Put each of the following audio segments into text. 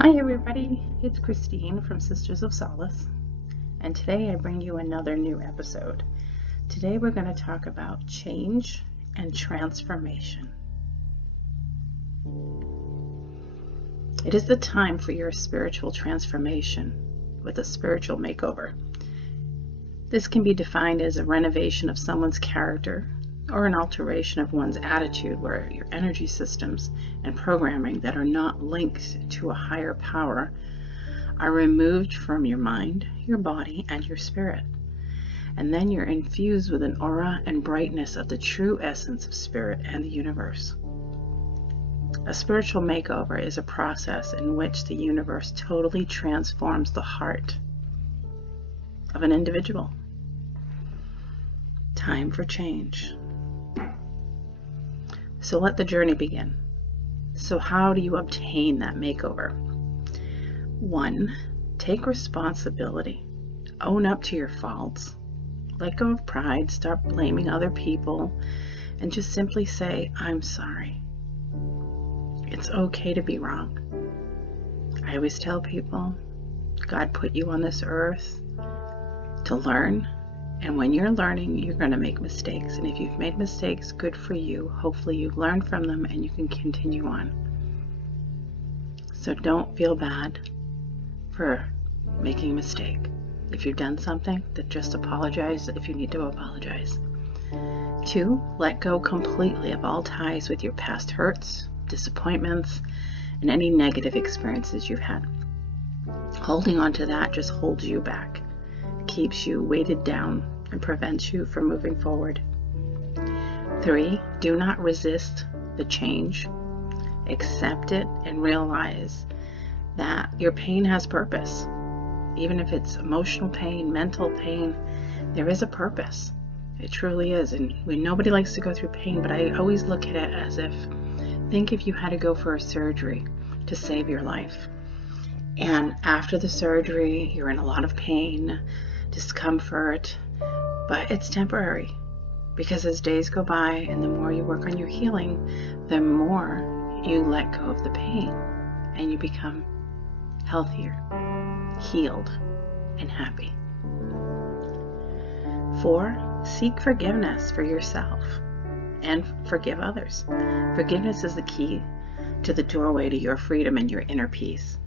Hi everybody, it's Christine from Sisters of Solace, and today I bring you another new episode. Today we're going to talk about change and transformation. It is the time for your spiritual transformation with a spiritual makeover. This can be defined as a renovation of someone's character or an alteration of one's attitude, where your energy systems and programming that are not linked to a higher power are removed from your mind, your body, and your spirit. And then you're infused with an aura and brightness of the true essence of spirit and the universe. A spiritual makeover is a process in which the universe totally transforms the heart of an individual. Time for change. So let the journey begin. So how do you obtain that makeover? 1. Take responsibility. Own up to your faults. Let go of pride. Stop blaming other people. And just simply say, I'm sorry. It's okay to be wrong. I always tell people, God put you on this earth to learn. And when you're learning, you're going to make mistakes. And if you've made mistakes, good for you. Hopefully you've learned from them and you can continue on. So don't feel bad for making a mistake. If you've done something, then just apologize if you need to apologize. 2, let go completely of all ties with your past hurts, disappointments, and any negative experiences you've had. Holding on to that just holds you back. Keeps you weighted down and prevents you from moving forward. 3, do not resist the change. Accept it and realize that your pain has purpose. Even if it's emotional pain, mental pain, there is a purpose. It truly is. And nobody likes to go through pain, but I always look at it as think if you had to go for a surgery to save your life. And after the surgery, you're in a lot of pain, discomfort, but it's temporary, because as days go by and the more you work on your healing, the more you let go of the pain and you become healthier, healed, and happy. 4, seek forgiveness for yourself and forgive others. Forgiveness is the key to the doorway to your freedom and your inner peace.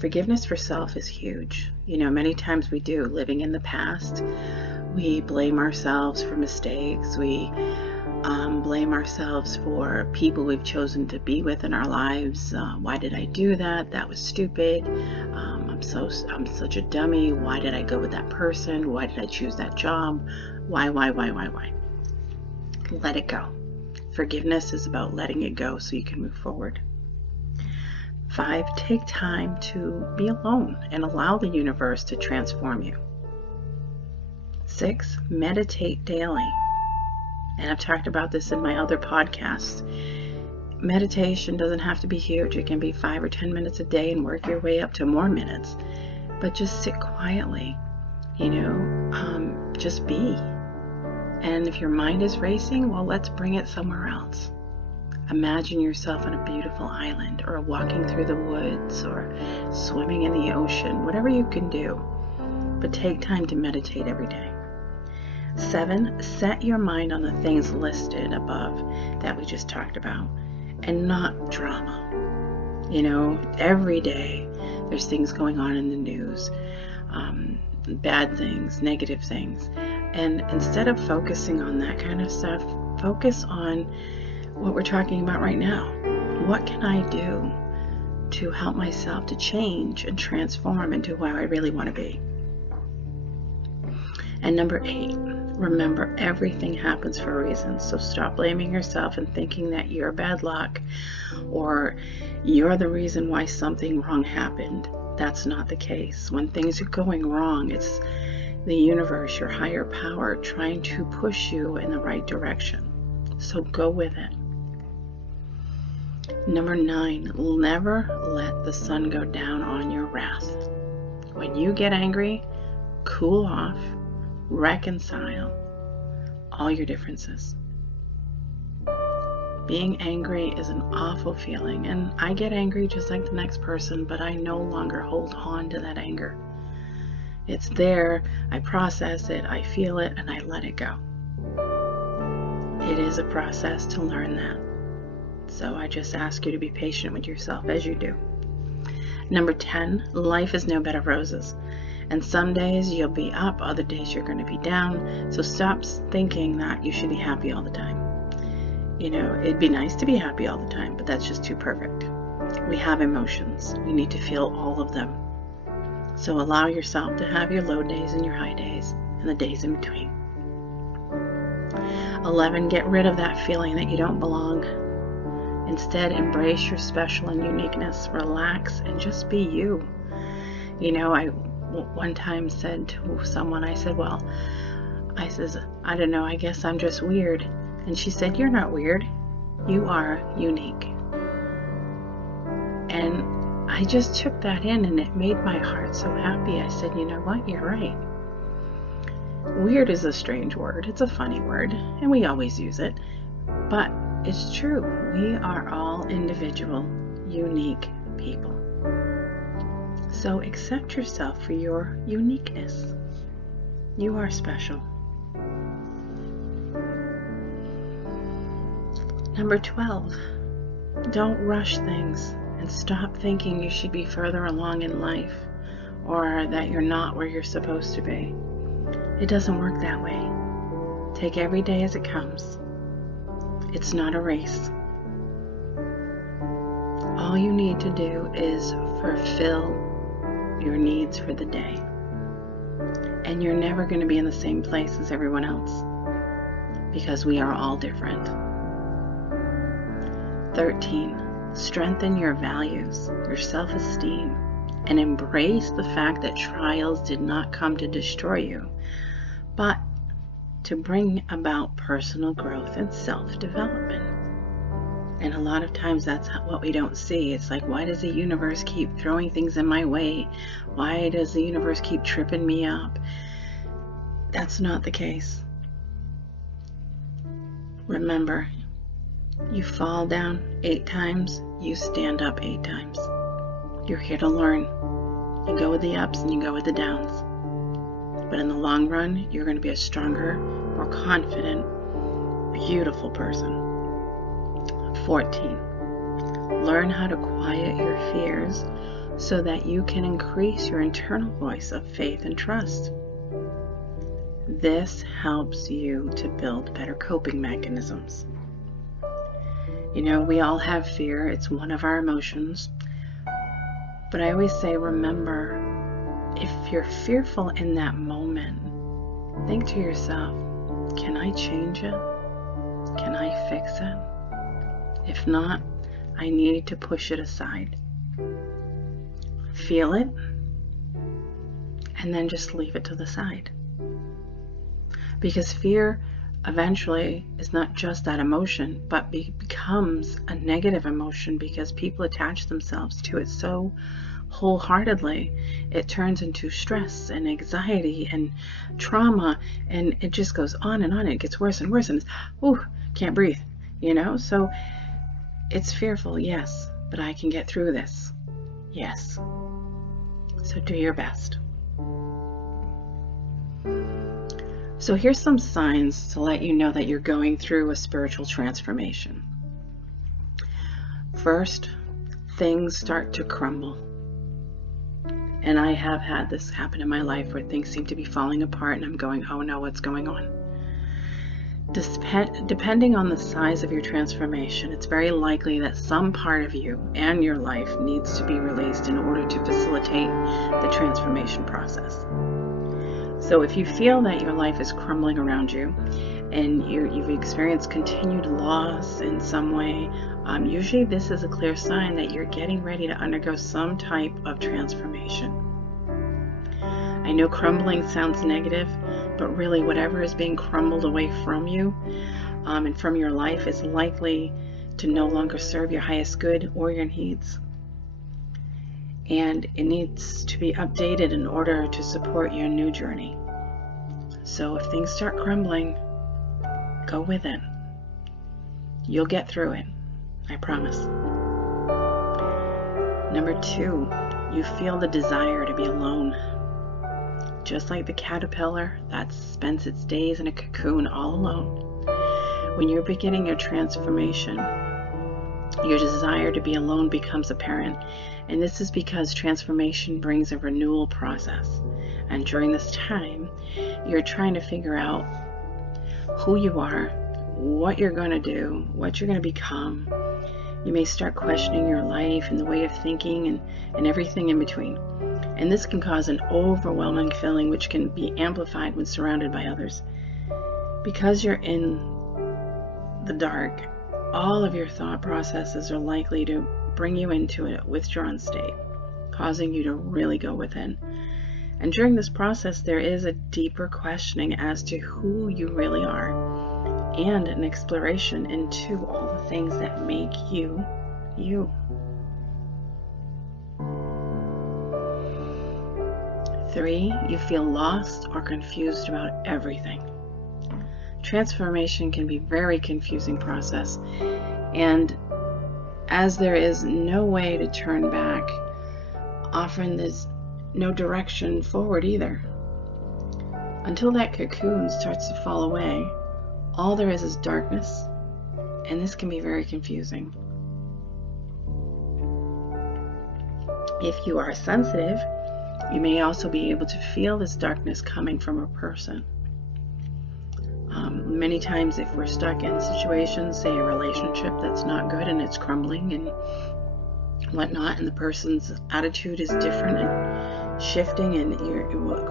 Forgiveness for self is huge. Many times we do, living in the past, we blame ourselves for mistakes. We blame ourselves for people we've chosen to be with in our lives. Why did I do that? That was stupid. I'm such a dummy. Why did I go with that person? Why did I choose that job? Why? Let it go. Forgiveness is about letting it go so you can move forward. 5, take time to be alone and allow the universe to transform you. 6, meditate daily. And I've talked about this in my other podcasts. Meditation doesn't have to be huge. It can be 5 or 10 minutes a day and work your way up to more minutes. But just sit quietly, just be. And if your mind is racing, well, let's bring it somewhere else. Imagine yourself on a beautiful island, or walking through the woods, or swimming in the ocean, whatever you can do. But take time to meditate every day. 7, set your mind on the things listed above that we just talked about, and not drama. Every day there's things going on in the news, bad things, negative things. And instead of focusing on that kind of stuff, focus on what we're talking about right now. What can I do to help myself to change and transform into who I really want to be? And number 8, remember everything happens for a reason. So stop blaming yourself and thinking that you're bad luck or you're the reason why something wrong happened. That's not the case. When things are going wrong, it's the universe, your higher power, trying to push you in the right direction. So go with it. Number 9, never let the sun go down on your wrath. When you get angry, cool off, reconcile all your differences. Being angry is an awful feeling, and I get angry just like the next person, but I no longer hold on to that anger. It's there, I process it, I feel it, and I let it go. It is a process to learn that. So I just ask you to be patient with yourself as you do. Number 10, life is no bed of roses. And some days you'll be up, other days you're going to be down. So stop thinking that you should be happy all the time. You know, it'd be nice to be happy all the time, but that's just too perfect. We have emotions. We need to feel all of them. So allow yourself to have your low days and your high days and the days in between. 11, get rid of that feeling that you don't belong. Instead, embrace your special and uniqueness. Relax and just be you. You know, I one time said to someone, I said, I don't know, I guess I'm just weird. And she said, you're not weird. You are unique. And I just took that in, and it made my heart so happy. I said, you know what? You're right. Weird is a strange word. It's a funny word, and we always use it. But it's true. We are all individual, unique people. So accept yourself for your uniqueness. You are special. Number 12, don't rush things and stop thinking you should be further along in life or that you're not where you're supposed to be. It doesn't work that way. Take every day as it comes. It's not a race. All you need to do is fulfill your needs for the day. And you're never going to be in the same place as everyone else because we are all different. 13, strengthen your values, your self-esteem, and embrace the fact that trials did not come to destroy you, but to bring about personal growth and self-development. And a lot of times that's what we don't see. It's like, why does the universe keep throwing things in my way? Why does the universe keep tripping me up? That's not the case. Remember, you fall down 8 times, you stand up 8 times. You're here to learn. You go with the ups and you go with the downs. But in the long run, you're going to be a stronger, more confident, beautiful person. 14, learn how to quiet your fears so that you can increase your internal voice of faith and trust. This helps you to build better coping mechanisms. You know, we all have fear. It's one of our emotions. But I always say, remember, if you're fearful in that moment, think to yourself, can I change it? Can I fix it? If not, I need to push it aside. Feel it, and then just leave it to the side. Because fear eventually is not just that emotion, but becomes a negative emotion because people attach themselves to it so wholeheartedly. It turns into stress and anxiety and trauma, and it just goes on and on. It gets worse and worse, and it's, can't breathe, you know? So it's fearful, yes, but I can get through this, yes. So do your best. So here's some signs to let you know that you're going through a spiritual transformation. First, things start to crumble. And I have had this happen in my life where things seem to be falling apart and I'm going, oh no, what's going on? Depending on the size of your transformation, it's very likely that some part of you and your life needs to be released in order to facilitate the transformation process. So if you feel that your life is crumbling around you and you've experienced continued loss in some way, usually this is a clear sign that you're getting ready to undergo some type of transformation. I know crumbling sounds negative, but really whatever is being crumbled away from you and from your life is likely to no longer serve your highest good or your needs. And it needs to be updated in order to support your new journey. So if things start crumbling, go with it. You'll get through it. I promise. Number 2, you feel the desire to be alone. Just like the caterpillar that spends its days in a cocoon all alone. When you're beginning your transformation, your desire to be alone becomes apparent. And this is because transformation brings a renewal process. And during this time, you're trying to figure out who you are, what you're going to do, what you're going to become. You may start questioning your life and the way of thinking and everything in between. And this can cause an overwhelming feeling which can be amplified when surrounded by others. Because you're in the dark, all of your thought processes are likely to bring you into a withdrawn state, causing you to really go within. And during this process, there is a deeper questioning as to who you really are, and an exploration into all the things that make you, you. 3, you feel lost or confused about everything. Transformation can be a very confusing process, and as there is no way to turn back, often there's no direction forward either. Until that cocoon starts to fall away, all there is darkness, and this can be very confusing. If you are sensitive, you may also be able to feel this darkness coming from a person. Many times if we're stuck in situations, say a relationship that's not good and it's crumbling and whatnot, and the person's attitude is different and shifting, and you're,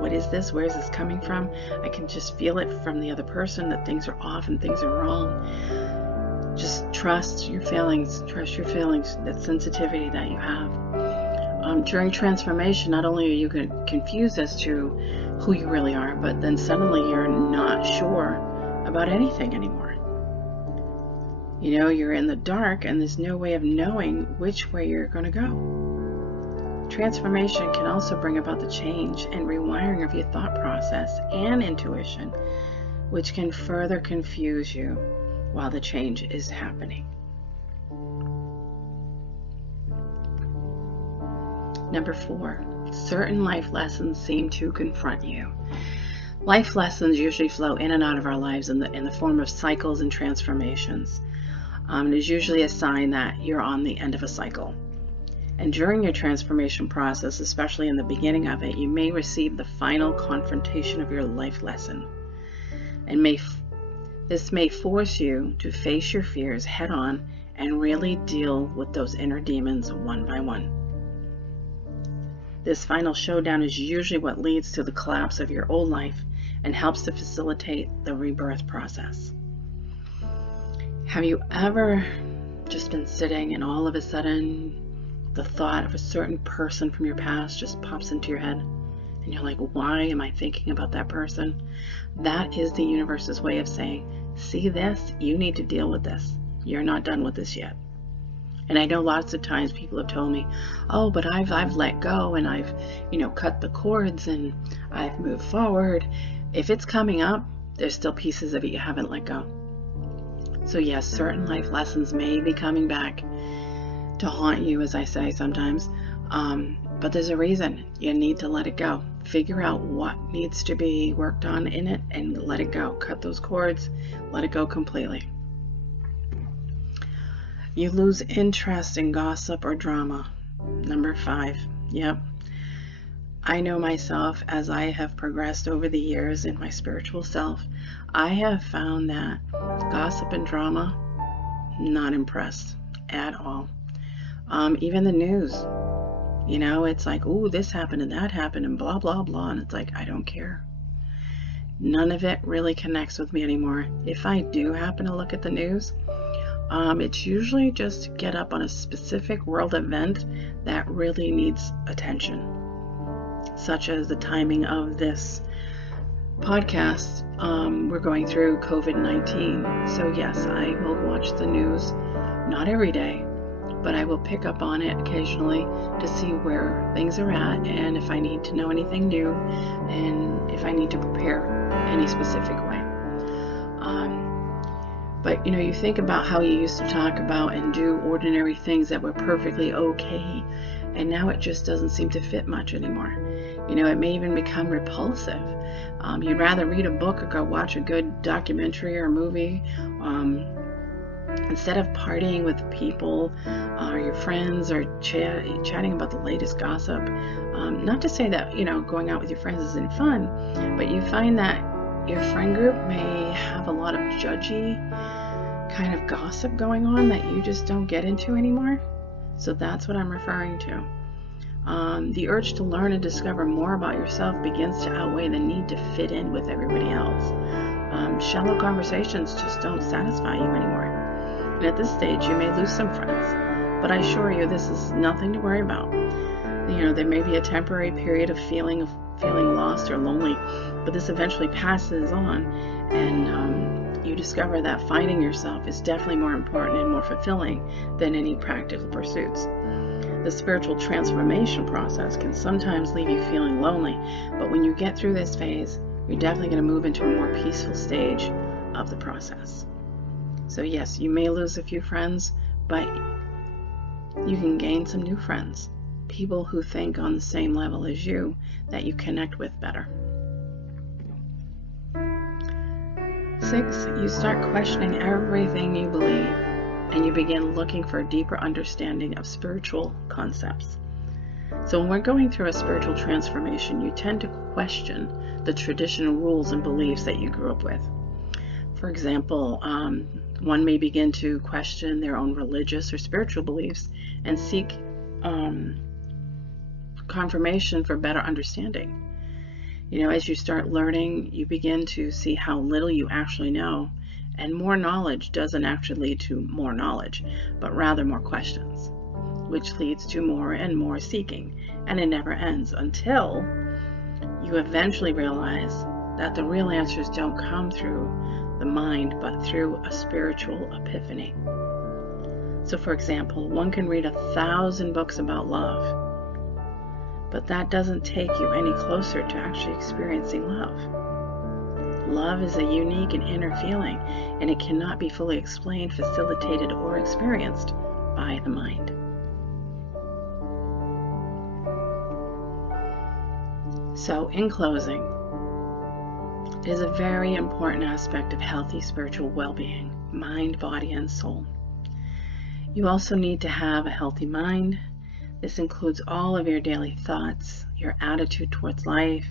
what is this? Where is this coming from? I can just feel it from the other person that things are off and things are wrong. Just trust your feelings, that sensitivity that you have. During transformation, not only are you confused as to who you really are, but then suddenly you're not sure about anything anymore. You know, you're in the dark and there's no way of knowing which way you're going to go. Transformation can also bring about the change and rewiring of your thought process and intuition, which can further confuse you while the change is happening. Number 4, certain life lessons seem to confront you. Life lessons usually flow in and out of our lives in the form of cycles and transformations. It is usually a sign that you're on the end of a cycle. And during your transformation process, especially in the beginning of it, you may receive the final confrontation of your life lesson. And this may force you to face your fears head on and really deal with those inner demons one by one. This final showdown is usually what leads to the collapse of your old life and helps to facilitate the rebirth process. Have you ever just been sitting and all of a sudden the thought of a certain person from your past just pops into your head and you're like, why am I thinking about that person? That is the universe's way of saying, see this, you need to deal with this. You're not done with this yet. And I know lots of times people have told me, oh, but I've let go and I've, cut the cords and I've moved forward. If it's coming up, there's still pieces of it you haven't let go. So yes, certain life lessons may be coming back to haunt you, as I say sometimes. But there's a reason. You need to let it go. Figure out what needs to be worked on in it and let it go. Cut those cords, let it go completely. You lose interest in gossip or drama. Number 5. Yep. I know myself as I have progressed over the years in my spiritual self. I have found that gossip and drama, not impressed at all. Even the news, it's like, ooh, this happened and that happened and blah, blah, blah. And it's like, I don't care. None of it really connects with me anymore. If I do happen to look at the news, it's usually just to get up on a specific world event that really needs attention, such as the timing of this podcast. We're going through COVID-19. So yes, I will watch the news, not every day, but I will pick up on it occasionally to see where things are at and if I need to know anything new and if I need to prepare any specific way. But you think about how you used to talk about and do ordinary things that were perfectly okay, and now it just doesn't seem to fit much anymore. It may even become repulsive. You'd rather read a book or go watch a good documentary or movie instead of partying with people or your friends or chatting about the latest gossip. Not to say that going out with your friends isn't fun, but you find that your friend group may have a lot of judgy kind of gossip going on that you just don't get into anymore. So that's what I'm referring to. The urge to learn and discover more about yourself begins to outweigh the need to fit in with everybody else. Shallow conversations just don't satisfy you anymore. And at this stage, you may lose some friends, but I assure you this is nothing to worry about. There may be a temporary period of feeling lost or lonely, but this eventually passes on, and you discover that finding yourself is definitely more important and more fulfilling than any practical pursuits. The spiritual transformation process can sometimes leave you feeling lonely, but when you get through this phase, you're definitely going to move into a more peaceful stage of the process. So yes, you may lose a few friends, but you can gain some new friends, people who think on the same level as you that you connect with better. 6, you start questioning everything you believe, and you begin looking for a deeper understanding of spiritual concepts. So when we're going through a spiritual transformation, you tend to question the traditional rules and beliefs that you grew up with. For example, one may begin to question their own religious or spiritual beliefs and seek confirmation for better understanding. As you start learning, you begin to see how little you actually know, and more knowledge doesn't actually lead to more knowledge, but rather more questions, which leads to more and more seeking, and it never ends until you eventually realize that the real answers don't come through the mind, but through a spiritual epiphany. So for example, one can read 1,000 books about love, but that doesn't take you any closer to actually experiencing love. Love is a unique and inner feeling, and it cannot be fully explained, facilitated, or experienced by the mind. So in closing, it is a very important aspect of healthy spiritual well-being, mind, body, and soul. You also need to have a healthy mind. This includes all of your daily thoughts, your attitude towards life,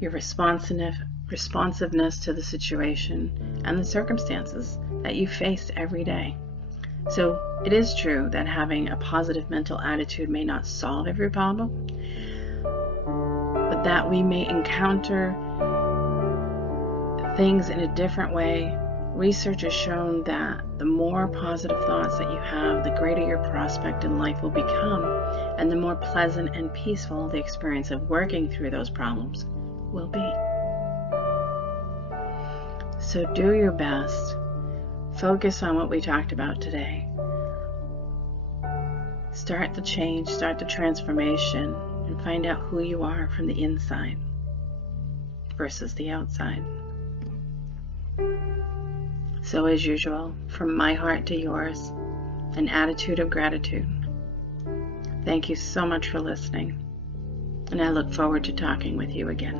your responsiveness to the situation and the circumstances that you face every day. So it is true that having a positive mental attitude may not solve every problem, but that we may encounter things in a different way. Research has shown that the more positive thoughts that you have, the greater your prospect in life will become, and the more pleasant and peaceful the experience of working through those problems will be. So do your best. Focus on what we talked about today. Start the change, start the transformation, and find out who you are from the inside versus the outside. So as usual, from my heart to yours, an attitude of gratitude. Thank you so much for listening, and I look forward to talking with you again.